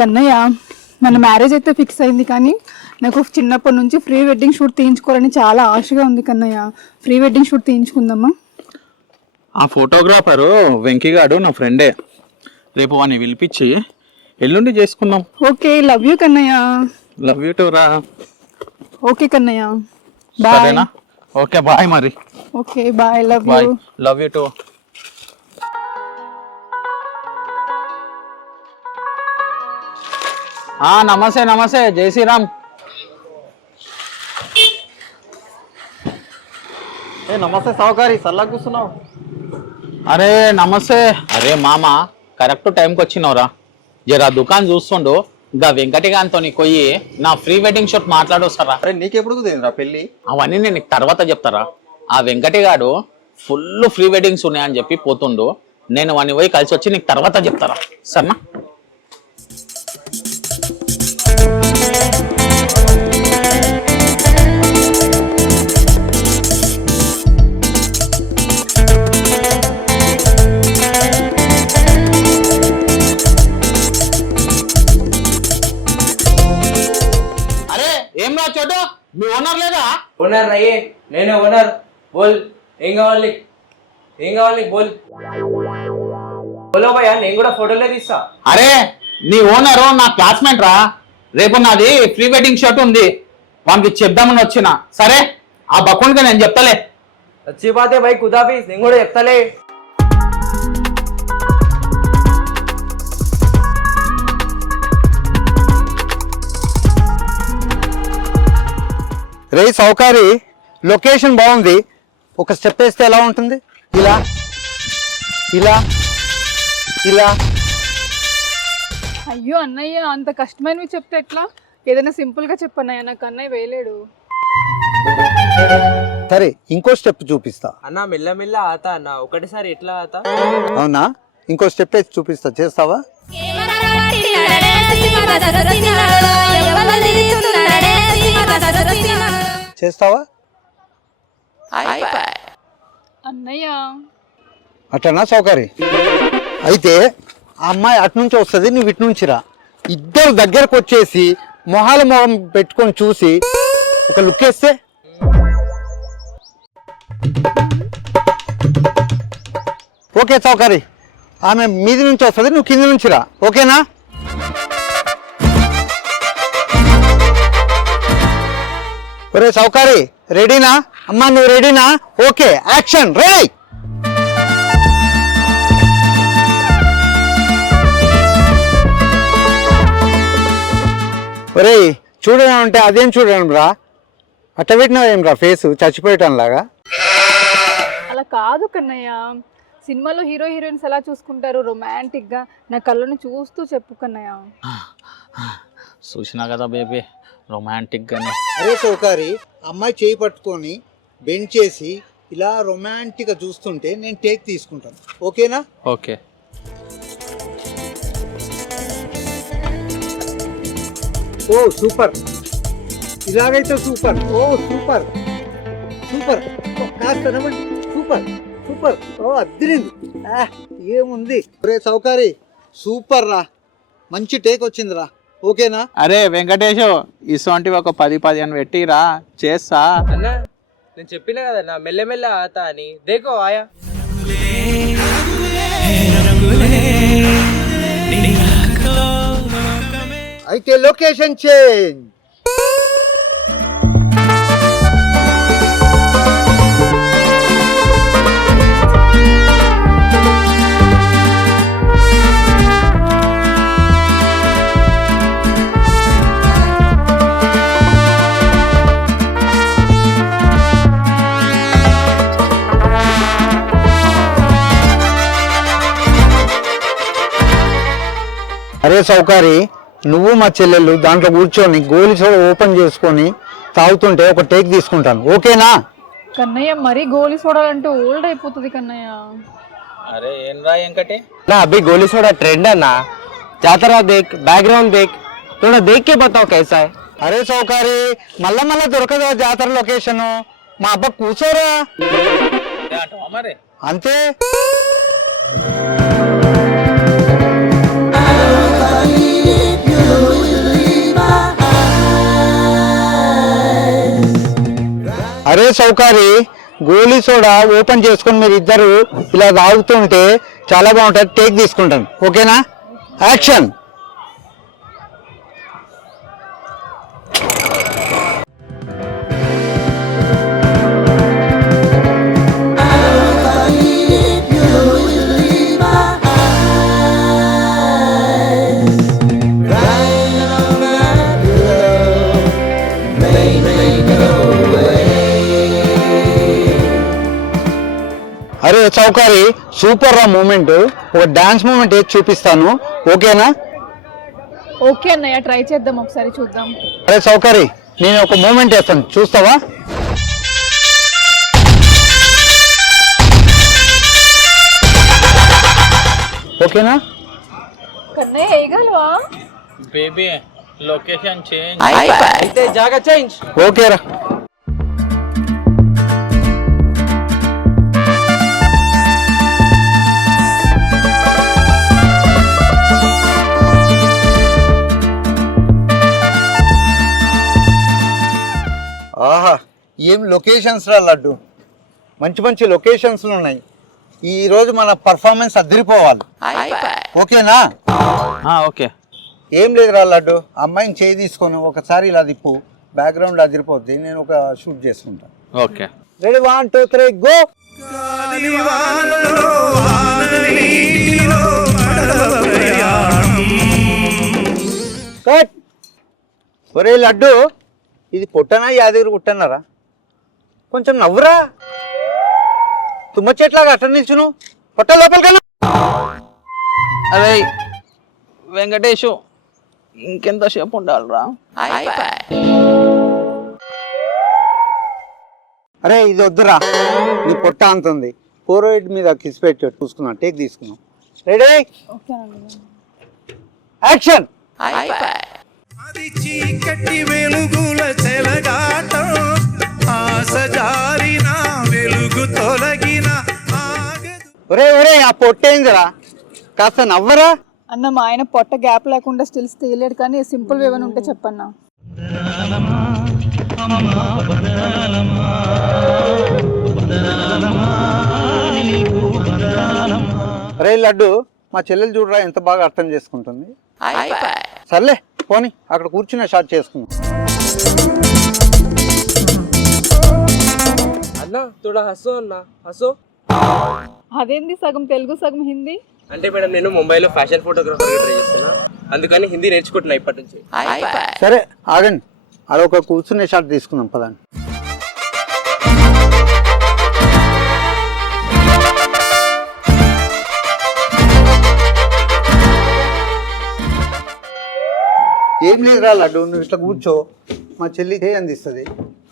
కన్నయ్య, మన మ్యారేజ్ అయితే ఫిక్స్ అయింది, కానీ నాకు చిన్నప్పటి నుంచి ప్రీ వెడ్డింగ్ షూట్ తీయించుకోవాలని చాలా ఆశగా ఉంది కన్నయ్య. ప్రీ వెడ్డింగ్ షూట్ తీయించుకుందామా? ఆ ఫోటోగ్రాఫరు వెంకీగాడు నా ఫ్రెండే. రేపు వాడిని పిలిపించి ఎల్లుండి చేసుకుందాం. Okay, love you Kannayya. Love you too రా. Okay Kannayya, bye. సరేనా? ఓకే బాయ్ మరి. Okay bye, love bye, you. Love you too. Namaste namaste, జై శ్రీరామ్. నమస్తే సావుకారి, సల్లా కూర్చున్నావు? అరే నమస్తే. అరే మామ, కరెక్ట్ టైంకి వచ్చినావురా. జరా దుకాణం చూస్తుండు, గా వెంకటగాంతో పోయి నా ప్రీ వెడ్డింగ్ షూట్ మాట్లాడొస్తారా? అరే నీకెప్పుడు కుదిరిందిరా పెళ్ళి? అవన్నీ నేను నీకు తర్వాత చెప్తారా. ఆ వెంకటగాడు ఫుల్ ప్రీ వెడ్డింగ్స్ ఉన్నాయని చెప్పి పోతుండు. నేను వాడిని పోయి కలిసి వచ్చి నీకు తర్వాత చెప్తారా, సరేనా? ఏం రా చోటు, మీ ఓనర్ లేదా? ఓనర్ అయ్యే, నేనే ఓనర్. బోల్, ఏం కావాలి? ఏం కావాలి బోల్. బోలో భయ్యా, నేను కూడా ఫోటోలే తీస్తా. అరే నీ ఓనరు నా క్లాస్మేట్ రా. రేపు నాది ప్రీ వెడ్డింగ్ షూట్ ఉంది, వానికి చెప్దామని వచ్చిన. సరే ఆ బక్కుండికి నేను చెప్తలే. వచ్చి బాతే భయ్, కుదాఫీస్, నేను కూడా చెప్తాలే. రే సౌకారి, లొకేషన్ బాగుంది, ఒక స్టెప్ వేస్తే ఎలా ఉంటుంది? ఇలా ఇలా ఇలా. అయ్యో అన్నయ్య, అంత కష్టమైనవి చెప్తే ఎట్లా? ఏదైనా సింపుల్ గా చెప్పన్నయ్య, నాకు అన్నయ్య వేయలేడు. సరే ఇంకో స్టెప్ చూపిస్తా. అన్న మెల్ల ఆత అన్న, ఒకటిసారి ఎట్లా ఆత? అవునా? ఇంకో స్టెప్ వేసి చూపిస్తా, చేస్తావా? చేస్తావా? అన్నయ్య అట్లనా సౌకర్యం? అయితే ఆ అమ్మాయి అటు నుంచి వస్తుంది, నువ్వు ఇటు నుంచి రా. ఇద్దరు దగ్గరకు వచ్చేసి మొహాల మొహం పెట్టుకొని చూసి ఒక లుక్ వేస్తే. ఓకే సౌకర్యం, ఆమె మీది నుంచి వస్తుంది, నువ్వు కింది నుంచి రా. ఓకేనా? ఒరే సౌకర్యం, రెడీనా? అమ్మా నువ్వు రెడీనా? Okay, action, ready. ఒరే చూడడం అంటే అదేం చూడడం రా, అట్ట పెట్టినావు ఏం రా ఫేస్ చచ్చిపోయటం లాగా. అలా కాదు కన్నయ్య, సినిమాలో హీరో హీరోయిన్స్ ఎలా చూసుకుంటారు రొమాంటిక్ గా, నా కళ్ళను చూస్తూ చెప్పు కన్నయ్య. చూసినా కదా బేబీ, రొమాంటిక్ గానే. అరే సౌకారి, అమ్మాయి చేయి పట్టుకొని బెండ్ చేసి ఇలా రొమాంటిక్ గా చూస్తుంటే నేను టేక్ తీసుకుంటాను. ఓకేనా? ఓకే. ఓ సూపర్, ఇలాగైతే సూపర్. ఓ సూపర్ సూపర్, కాస్త నవ్వండి. సూపర్ సూపర్, ఓ అద్దిరింది. ఏముంది ఒరే సౌకారి, సూపర్ రా, మంచి టేక్ వచ్చిందిరా. ఓకేనా? అరే వెంకటేష్, ఇసోంటివి ఒక 10-15 పెట్టిరా, చేస్తా. అన్న నేను చెప్పినా కదా నా మెల్ల ఆత అని. దేకో ఆయా. అయితే లొకేషన్ చేంజ్. అరే సౌకారి, నువ్వు మా చెల్లెళ్ళు దాంట్లో కూర్చొని గోలి సోడా ఓపెన్ చేసుకొని తాగుతుంటే ఒక టేక్ తీసుకుంటాను. ఓకేనా? కన్నయ్య, మరీ గోలీ సోడాలంటే ఓల్డ్ అయిపోతుంది కన్నయ్య. అరే ఏం రా వెంకటే, ना अभी गोली सोडा ट्रेंड है ना, जातरा देख, बैकग्राउंड देख, थोड़ा देख के बताओ कैसा है. అరే సౌకారి, మళ్ళా దొరకదా జాతర లొకేషన్? మా అబ్బా కూర్చోరా. మరి అంతే. అరే సౌకారి, గోలీ సోడా ఓపెన్ చేసుకొని మీరు ఇద్దరు ఇలా తాగుతుంటే చాలా బాగుంటుంది. టేక్ తీసుకుంటాను, ఓకేనా? యాక్షన్. అరే చౌకారి, సూపర్ రా మూమెంట్. ఒక డాన్స్ మూమెంట్ వేసి చూపిస్తాను, ఓకేనా? ఓకే అన్నయ్య, ట్రై చేద్దాం, ఒకసారి చూద్దాం. అరే చౌకారి, నేను ఒక మూమెంట్ వేస్తాను, చూస్తావా? ఓకేనా? కన్నయ్య వేయగలవా? Baby location change. అయితే జాగా చేంజ్. ఓకేరా. ఆహా, ఏం లొకేషన్స్ రా లడ్డు, మంచి మంచి లొకేషన్స్ ఉన్నాయి. ఈరోజు మన పర్ఫార్మెన్స్ అదిరిపోవాలి, ఓకేనా? ఓకే. ఏం లేదు రా లడ్డు, అమ్మాయిని చేయి తీసుకొని ఒకసారి ఇలా తిప్పు, బ్యాక్గ్రౌండ్ అదిరిపోద్ది. నేను ఒక షూట్ చేసుకుంటా. Okay, ready, 1 2 3 go. కట్. ఒరే లడ్డు, ఇది పొట్టనా యాదగిరి గుట్టన్నారా? కొంచెం నవ్వురా. తుమ్మ చెట్లాగా అట్ట నిల్చును, పొట్ట లోపలికన్నా. అరే వెంకటేషు, ఇంకెంతసేపు ఉండాలిరా? అరే ఇది వద్దురా, నీ పొట్ట అంతుంది. 408 మీద కిస్ పెట్టి చూసుకున్నా, టేక్ తీసుకున్నాం. Ready, action. అది చీకటి వెలుగుల చెలగాటం, ఆశ జారిన వెలుగు తొలగిన ఆగదు. ఒరే ఒరే, ఆ పొట్ట ఏందిరా, కాస్త నవ్వరా. అన్న, మా ఆయన పొట్ట గ్యాప్ లేకుండా స్టిల్స్ తీయలేడు, కానీ సింపుల్ ఏమైనా ఉంటే చెప్పన్నా. అరే లడ్డు, మా చెల్లెలు చూడరా ఎంత బాగా అర్థం చేసుకుంటుంది. సర్లే పోనీ, అక్కడ కూర్చునే షాట్ చేసుకుందాం. అన్న తోడా హసో అన్న, హసో. అదేంది, సగం తెలుగు సగం హిందీ? అంటే మేడం, నేను ముంబైలో ఫ్యాషన్ ఫోటోగ్రాఫర్ ట్రై చేస్తున్నా, అందుకని హిందీ నేర్చుకుంటున్నా ఇప్పటి నుంచి. సరే ఆగండి, అలా ఒక కూర్చునే షాట్ తీసుకుందాం పదండి. ఏం లేదురా లడ్డు, నువ్వు ఇట్లా కూర్చో, మా చెల్లి చేయి అందిస్తుంది.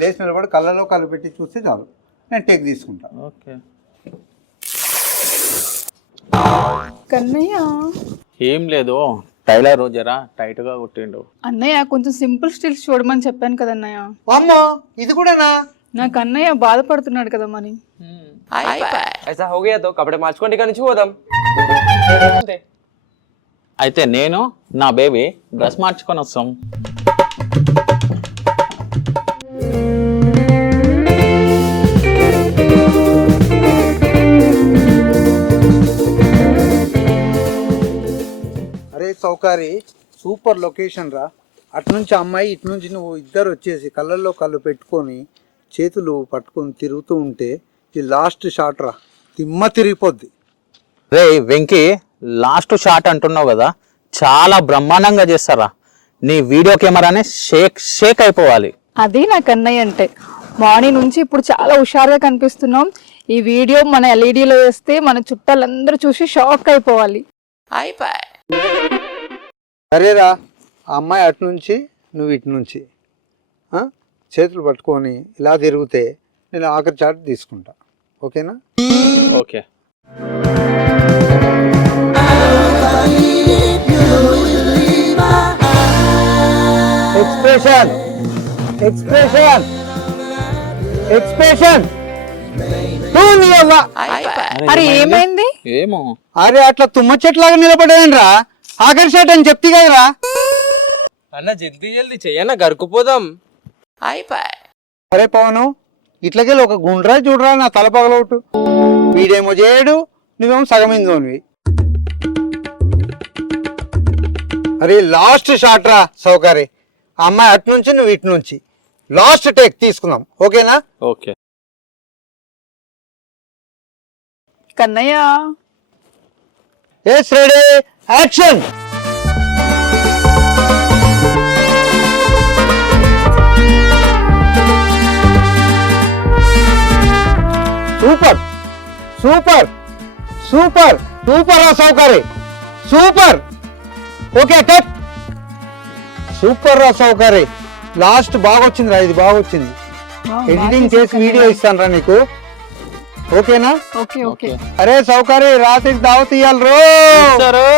లేచి నిలబడి కళ్ళలో కళ్ళు పెట్టి చూస్తే చాలు, నేను టేక్ తీసుకుంటా. ఓకే. కన్నయ్య, ఏం లేదు, టైలర్ రోజరా టైట్ గా కొట్టిండు. అన్నయ్య కొంచెం సింపుల్ స్టిల్స్ చూడమని చెప్పాను కదన్నయ్య. అమ్మో, ఇది కూడానా? నాకు అన్నయ్య బాధపడుతున్నాడు కదా మరి. ఐసా హో గయా తో కపడే మార్చుకోండి, ఇక్కడ నుంచి పోదాం. అంతే. అయితే నేను నా బేబీ డ్రెస్ మార్చుకొని వస్తాం. అరే సౌకారి, సూపర్ లొకేషన్ రా. అటు నుంచి అమ్మాయి, ఇటు నుంచి నువ్వు, ఇద్దరు వచ్చేసి కళ్ళల్లో కళ్ళు పెట్టుకొని చేతులు పట్టుకొని తిరుగుతూ ఉంటే ఇది లాస్ట్ షాట్ రా, తిమ్మ తిరిగిపోద్ది. రే వెంకీ, లాస్ట్ షాట్ అంటున్నావు కదా, చాలా బ్రహ్మాండంగా చేస్తారా. నీ వీడియో కెమెరానే షేక్ అయిపోవాలి. అది నా కన్నయ్య అంటే. మార్నింగ్ నుంచి ఇప్పుడు చాలా హుషారుగా కనిపిస్తున్నాం. ఈ వీడియో మన ఎల్ఈడిలో వేస్తే మన చుట్టాలందరూ చూసి షాక్ అయిపోవాలి. సరేరా, ఆ అమ్మాయి అటు నుంచి, నువ్వు ఇటు నుంచి చేతులు పట్టుకొని ఇలా తిరిగితే నేను ఆఖరి చాట్ తీసుకుంటా, ఓకేనా? ఓకే. Expression, expression, expression. అరే ఏమైంది? ఏమో. అరే అట్లా తుమ్మ చెట్లాగా నిలబడేయండిరా, ఆఖరి షాట్ అని చెప్తే కదరా. అన్న జల్దీ జల్దీ చెయ్యన్న, గరుకుపోదాం. అరే పవను, ఇట్లకెళ్ళి ఒక గుండ్రా చూడరా నా తల పగలవుటు. వీడేమో చేయడు, నువ్వేమో సగమిందోనివి. అరే లాస్ట్ షాట్ రా సౌకర్య. అమ్మాయి అటు నుంచి నువ్వు ఇటు నుంచి లాస్ట్ టేక్ తీసుకుందాం, ఓకేనా? Okay. Kannayya yes ready, action. Super super super super రా Saukarya, super. Okay cut. Super రా సౌకర్య, లాస్ట్ బాగా వచ్చింది రా, ఇది బాగా వచ్చింది. ఎడిటింగ్ చేసి వీడియో ఇస్తాను రా నీకు, ఓకేనా? Okay okay. అరే సౌకర్య, రాత్రికి దావత్ ఇయ్యాలి రో. సరే.